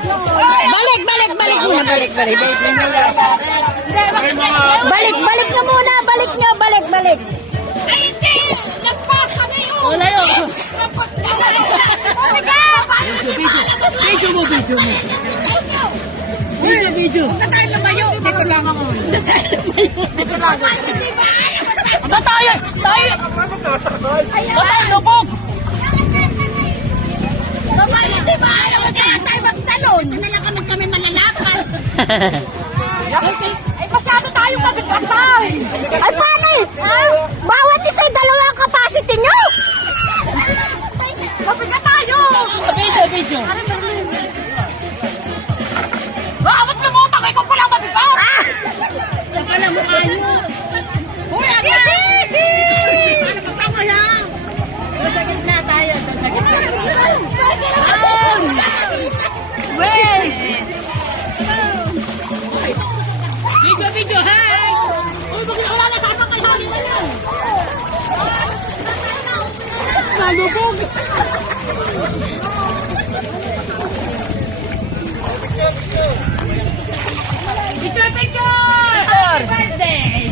Balik muna, balik. Balik na muna, balik. Ay, hindi! Nagpasa na yun! Wala yun. Video. Huwag na tayo lumayo! Dito lang ako. Dito lang ako. Ano tayo? Lubog. Kapag hindi ba ayaw ka tayo magtalon? Ano lang kami malalapan? Ay, masyado tayo kabit-batay. Ay, paano eh? Bawat isa dalawang capacity nyo. Kapag na tayo! Video. Bakit lumutang? Ikaw pala mabigaw! Wala mo kayo. Uy, ama! Ano, magtawa lang! Sa gitna tayo. Wait! Video, hi! Uy, bakit wala sa akin kayo? Halin na yan. Nalubog. Picture! Happy birthday!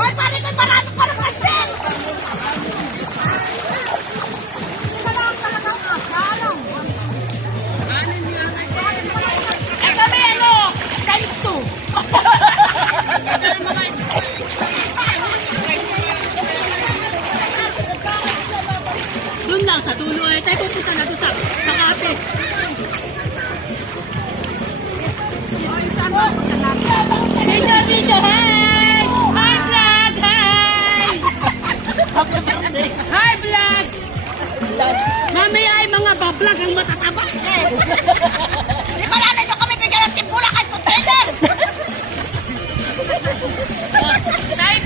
Ay, paano ito? Marami pa ng pansin! Ay, kami times 2. Doon lang sa tulo eh. Tayo pupunta na doon sa kape. Video, hi! Hi, vlog! Hi, vlog! Mamaya ay mga bablog ang matataba. Di ba lalay nyo kami bigyan ng timpula kahit container?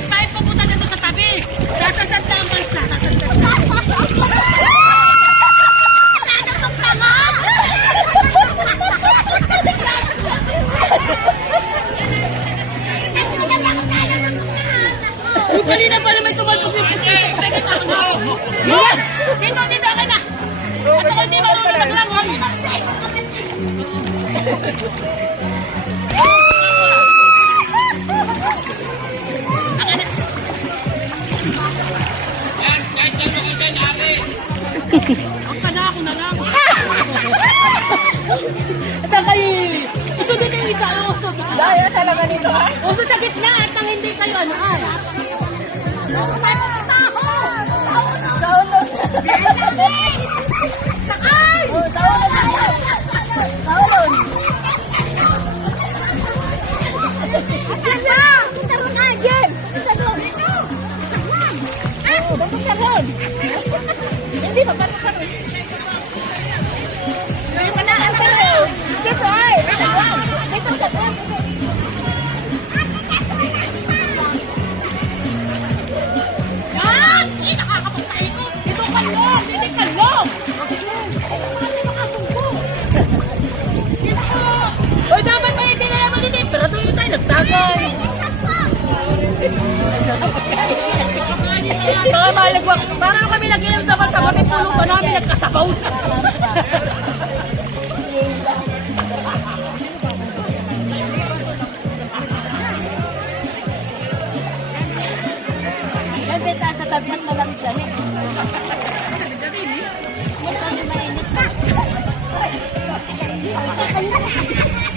Tayo pupunta na doon sa tabi. Sasasanda ang bansa. Kanina pa naman tumalbog yung kistis. Dito ka na. At ako hindi marunong maglangon. Ang kana ako na lang. Ito kayo. Ito dito yung isa. Daya talaga nito. Uso sa gitna at nang hindi kayo ano ay. Hindi ba pa o dapat may hindi na naman dito, pero doon tayo nagtagay. Mga malagwak, parang kami nag-inom sa pasabot yung pulo pa namin, nagkasabaw na. Nandita sa tabi at malamig-lamig.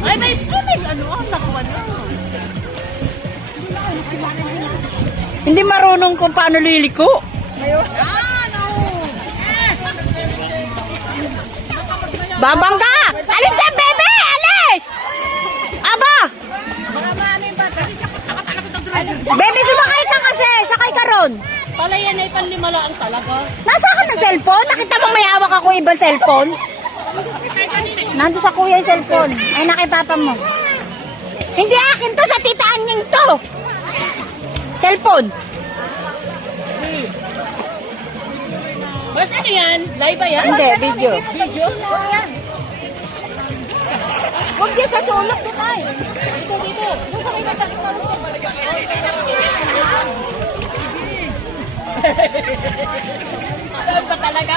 Ay, may sakuan na. Hindi marunong kung paano liliko. Babangga! Alis dyan, bebe! Alis! Aba! Bebe, sumakay ka kasi. Sakay ka ron. Pala yan ay panlima lang talaga. Nasa ka ng cellphone? Nakita mo may hawak ako ibang cellphone? Nandun sa kuya yung cellphone. Ay, nakipapa mo. Hindi akin to, sa tita Anying to. Cellphone. Basta ano yan? Live ba yan? Hindi, video. Video? Huwag din sa sulok din ay. Dito, dito. Doon sa may nagtatalong. Alam ba talaga?